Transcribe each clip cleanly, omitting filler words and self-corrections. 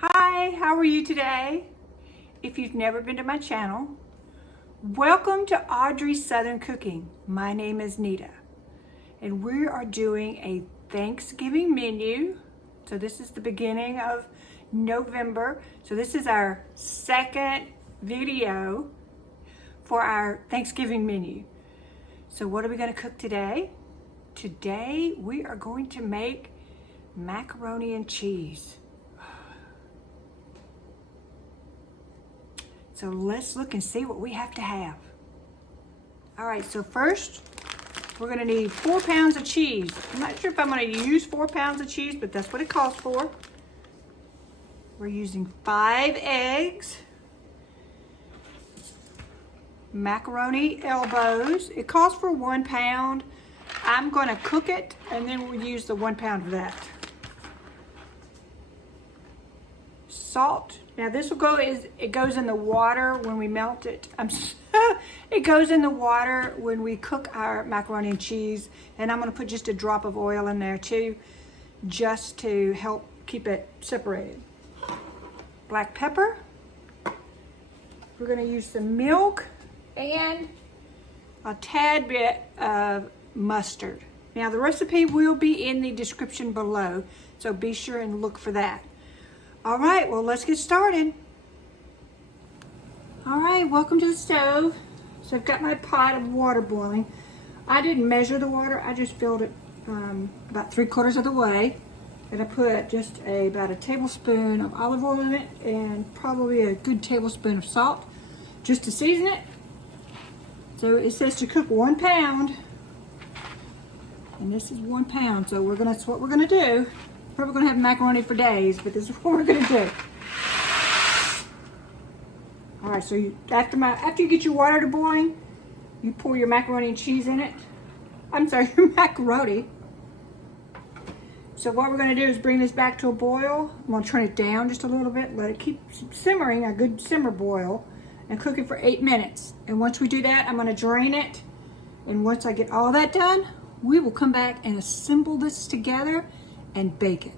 Hi, how are you today? If you've never been to my channel, welcome to Audrey's Southern Cooking. My name is Nita, and we are doing a Thanksgiving menu. So this is the beginning of November. So this is our second video for our Thanksgiving menu. So what are we going to cook today? Today we are going to make macaroni and cheese. So let's look and see what we have to have. All right, so first we're gonna need 4 pounds of cheese. I'm not sure if I'm gonna use 4 pounds of cheese, but that's what it calls for. We're using 5 eggs, macaroni elbows. It calls for 1 pound. I'm gonna cook it and then we'll use the 1 pound of that. Salt. Now this will go, it goes in the water when we melt it. It goes in the water when we cook our macaroni and cheese. And I'm gonna put just a drop of oil in there too, just to help keep it separated. Black pepper. We're gonna use some milk and a tad bit of mustard. Now the recipe will be in the description below, so be sure and look for that. All right, well, let's get started. All right, welcome to the stove. So I've got my pot of water boiling. I didn't measure the water, I just filled it about 3/4 of the way. And I put just about a tablespoon of olive oil in it and probably a good tablespoon of salt just to season it. So it says to cook 1 pound. And this is 1 pound, so that's what we're gonna do. Probably gonna have macaroni for days, but this is what we're gonna do. All right, so after you get your water to boiling, you pour your macaroni and cheese in it. I'm sorry, your macaroni. So what we're gonna do is bring this back to a boil. I'm gonna turn it down just a little bit, let it keep simmering, a good simmer boil, and cook it for 8 minutes. And once we do that, I'm gonna drain it. And once I get all that done, we will come back and assemble this together and bake it.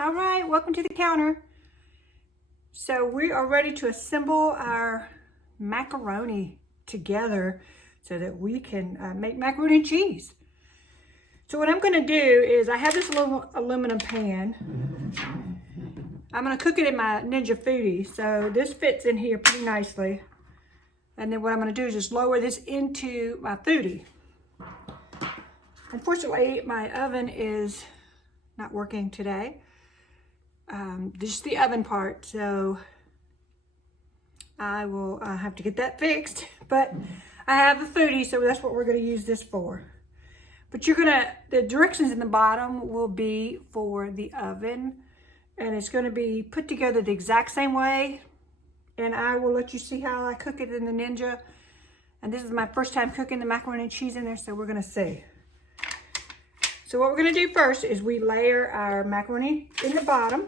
All right, welcome to the counter. So we are ready to assemble our macaroni together so that we can make macaroni and cheese. So what I'm gonna do is I have this little aluminum pan. I'm gonna cook it in my Ninja Foodie. So this fits in here pretty nicely. And then what I'm gonna do is just lower this into my Foodie. Unfortunately, my oven is not working today. Just the oven part, so I will have to get that fixed, but I have a Foodie, so that's what we're going to use this for. But the directions in the bottom will be for the oven, and it's going to be put together the exact same way, and I will let you see how I cook it in the Ninja, And this is my first time cooking the macaroni and cheese in there, so we're gonna see. So what we're gonna do first is we layer our macaroni in the bottom.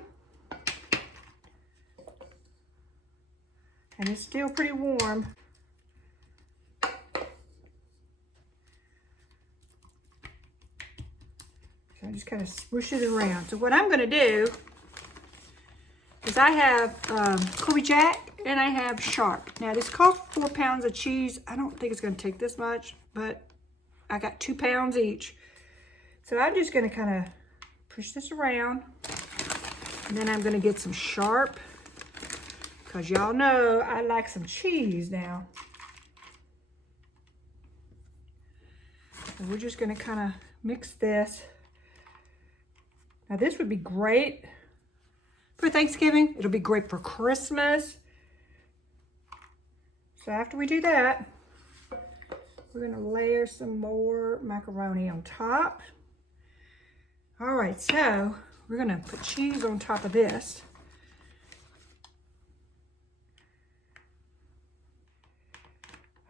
And it's still pretty warm. So I just kind of swoosh it around. So what I'm gonna do is I have Kobe Jack and I have Sharp. Now this costs 4 pounds of cheese. I don't think it's gonna take this much, but I got 2 pounds each. So I'm just gonna kind of push this around. And then I'm gonna get some Sharp, because y'all know I like some cheese now. So we're just gonna kind of mix this. Now this would be great for Thanksgiving. It'll be great for Christmas. So after we do that, we're gonna layer some more macaroni on top. All right, so we're gonna put cheese on top of this.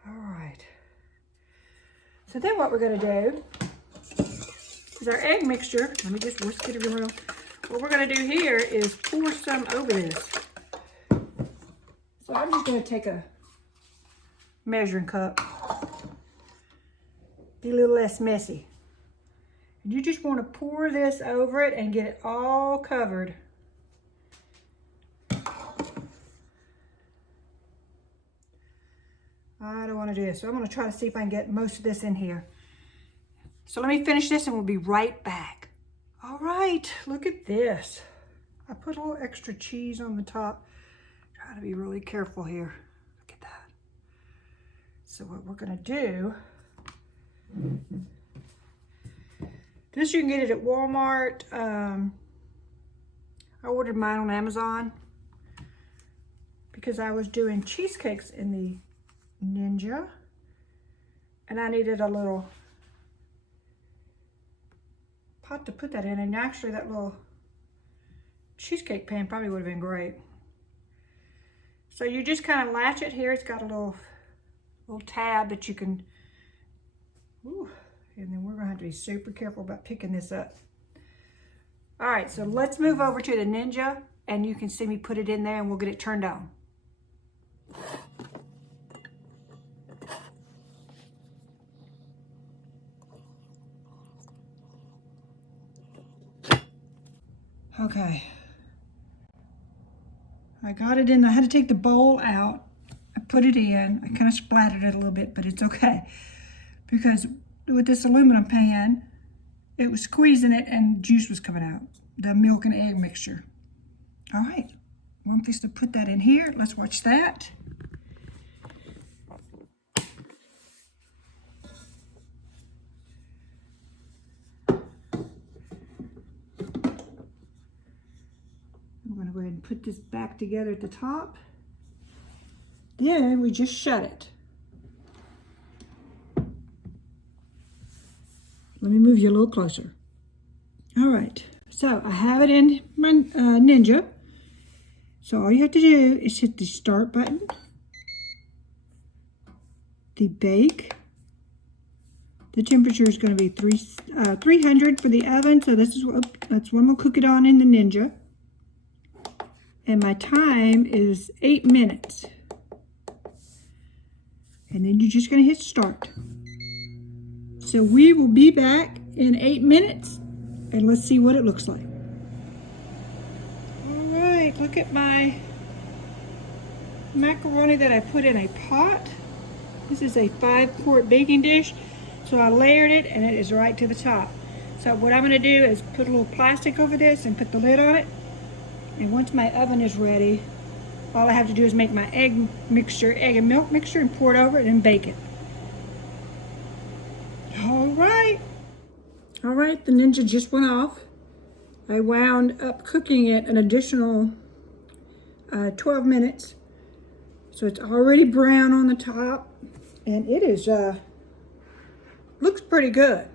All right. So then what we're gonna do is our egg mixture. Let me just whisk it around. What we're gonna do here is pour some over this. So I'm just gonna take a measuring cup. Be a little less messy. And you just wanna pour this over it and get it all covered. I don't wanna do this. So I'm gonna try to see if I can get most of this in here. So let me finish this and we'll be right back. All right, look at this. I put a little extra cheese on the top. Trying to be really careful here. Look at that. So what we're gonna do, this you can get it at Walmart. I ordered mine on Amazon because I was doing cheesecakes in the Ninja and I needed a little pot to put that in, and actually that little cheesecake pan probably would have been great. So you just kind of latch it here. It's got a little tab that you can, and then we're gonna have to be super careful about picking this up. All right, so let's move over to the Ninja and you can see me put it in there and we'll get it turned on. Okay, I got it in. I had to take the bowl out. I put it in. I kind of splattered it a little bit, but it's okay. Because with this aluminum pan, it was squeezing it and juice was coming out. The milk and egg mixture. All right, I'm fixing to put that in here. Let's watch that. I'm gonna go ahead and put this back together at the top. Then we just shut it. Let me move you a little closer. All right, so I have it in my Ninja. So all you have to do is hit the start button, the bake. The temperature is going to be 300 for the oven. So that's what I'm gonna cook it on in the Ninja. And my time is 8 minutes. And then you're just gonna hit start. So we will be back in 8 minutes and let's see what it looks like. All right, look at my macaroni that I put in a pot. This is a 5-quart baking dish. So I layered it and it is right to the top. So what I'm gonna do is put a little plastic over this and put the lid on it. And once my oven is ready, all I have to do is make my egg and milk mixture and pour it over it and bake it. All right, the Ninja just went off. I wound up cooking it an additional 12 minutes. So it's already brown on the top and it is, looks pretty good.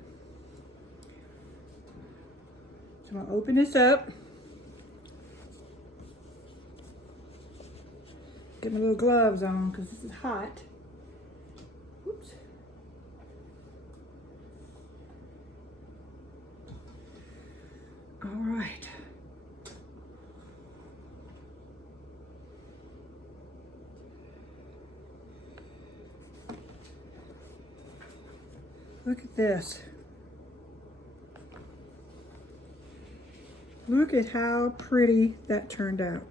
So I'll open this up. Get my little gloves on because this is hot. Oops. All right. Look at this. Look at how pretty that turned out.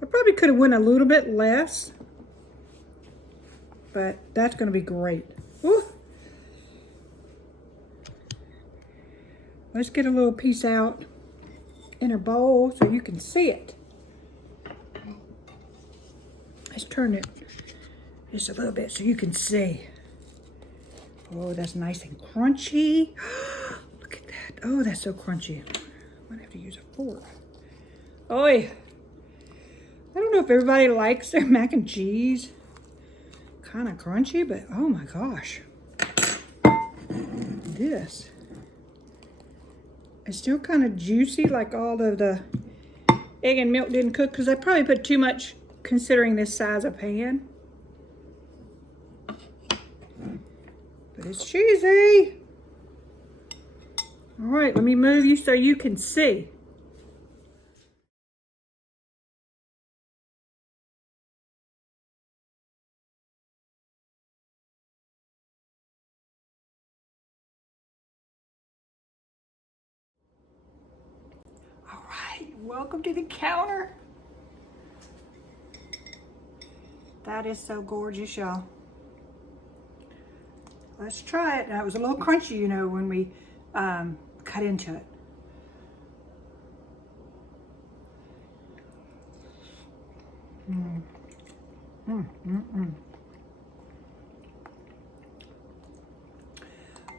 I probably could have went a little bit less, but that's going to be great. Woo. Let's get a little piece out in a bowl so you can see it. Let's turn it just a little bit so you can see. Oh, that's nice and crunchy. Look at that. Oh, that's so crunchy. I'm gonna have to use a fork. Oi. I don't know if everybody likes their mac and cheese. Kind of crunchy, but oh my gosh. This. It's still kind of juicy, like all of the egg and milk didn't cook, because I probably put too much considering this size of pan. But it's cheesy. All right, let me move you so you can see. All right, welcome to the counter. That is so gorgeous, y'all. Let's try it. Now, it was a little crunchy, you know, when we cut into it.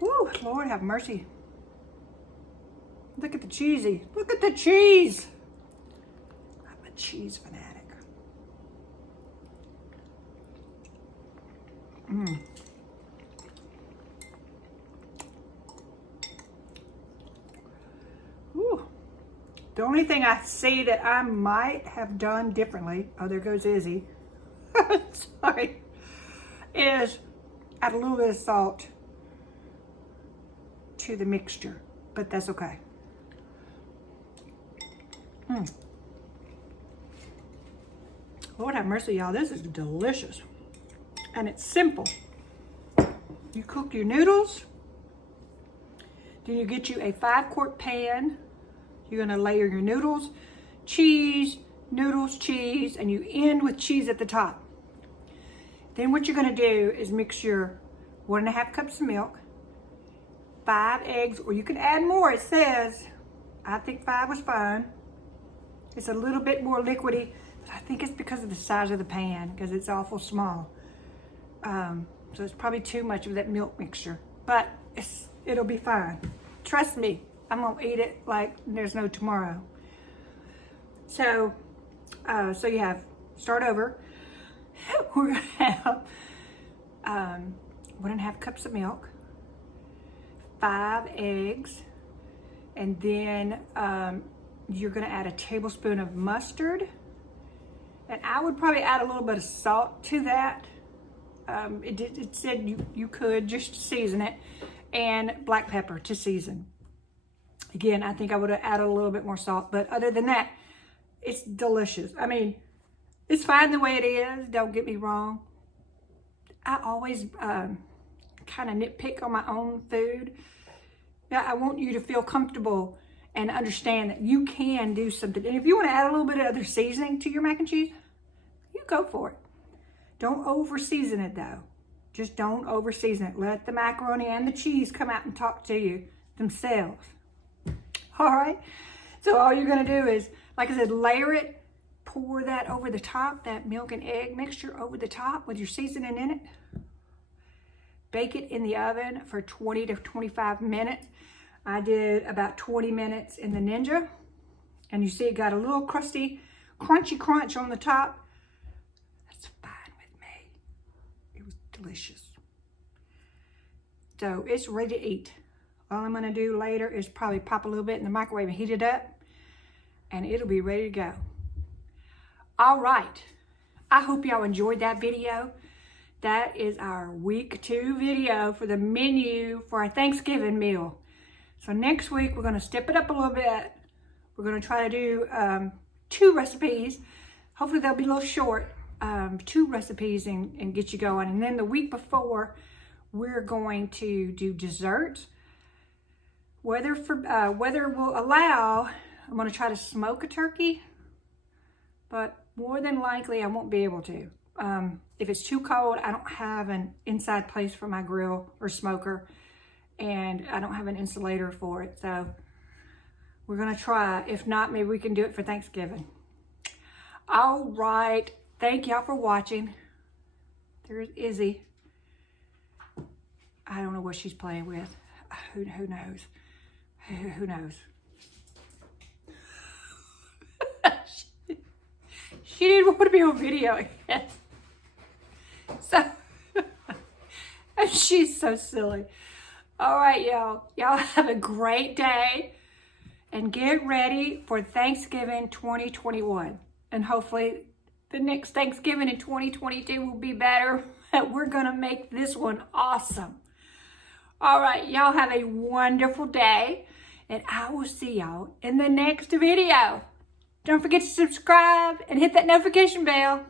Woo, Lord have mercy. Look at the cheesy. Look at the cheese. I'm a cheese fanatic. Ooh. The only thing I see that I might have done differently, oh, there goes Izzy, sorry, is add a little bit of salt to the mixture, but that's okay. Lord have mercy, y'all, this is delicious. And it's simple. You cook your noodles, then you get you a 5-quart pan. You're gonna layer your noodles, cheese, noodles, cheese, and you end with cheese at the top. Then what you're gonna do is mix your 1.5 cups of milk, 5 eggs, or you can add more, it says. I think 5 was fine. It's a little bit more liquidy, but I think it's because of the size of the pan, because it's awful small. So it's probably too much of that milk mixture, but it'll be fine. Trust me, I'm gonna eat it like there's no tomorrow. So, so you have, start over. We're gonna have 1.5 cups of milk, 5 eggs, and then you're gonna add a tablespoon of mustard. And I would probably add a little bit of salt to that. It said you could just season it, and black pepper to season. Again, I think I would have added a little bit more salt, but other than that, it's delicious. I mean, it's fine the way it is, don't get me wrong. I always kind of nitpick on my own food. Now, I want you to feel comfortable and understand that you can do something. And if you want to add a little bit of other seasoning to your mac and cheese, you go for it. Don't over season it though. Just don't over season it. Let the macaroni and the cheese come out and talk to you themselves. All right. So all you're going to do is, like I said, layer it, pour that over the top, that milk and egg mixture over the top with your seasoning in it. Bake it in the oven for 20 to 25 minutes. I did about 20 minutes in the Ninja. And you see it got a little crusty, crunchy crunch on the top. That's fine with me. It was delicious. So it's ready to eat. All I'm gonna do later is probably pop a little bit in the microwave and heat it up, and it'll be ready to go. All right, I hope y'all enjoyed that video. that is our week 2 video for the menu for our Thanksgiving meal. So next week, we're gonna step it up a little bit. We're gonna try to do 2 recipes. Hopefully they'll be a little short, 2 recipes and get you going. And then the week before, we're going to do desserts. Weather will allow, I'm gonna try to smoke a turkey, but more than likely I won't be able to. If it's too cold, I don't have an inside place for my grill or smoker, and I don't have an insulator for it. So we're gonna try. If not, maybe we can do it for Thanksgiving. All right, thank y'all for watching. There's Izzy. I don't know what she's playing with. Who knows? Who knows? She didn't want to be on video, I guess. So, she's so silly. All right, y'all. Y'all have a great day. And get ready for Thanksgiving 2021. And hopefully the next Thanksgiving in 2022 will be better. We're going to make this one awesome. All right, y'all have a wonderful day. And I will see y'all in the next video. Don't forget to subscribe and hit that notification bell.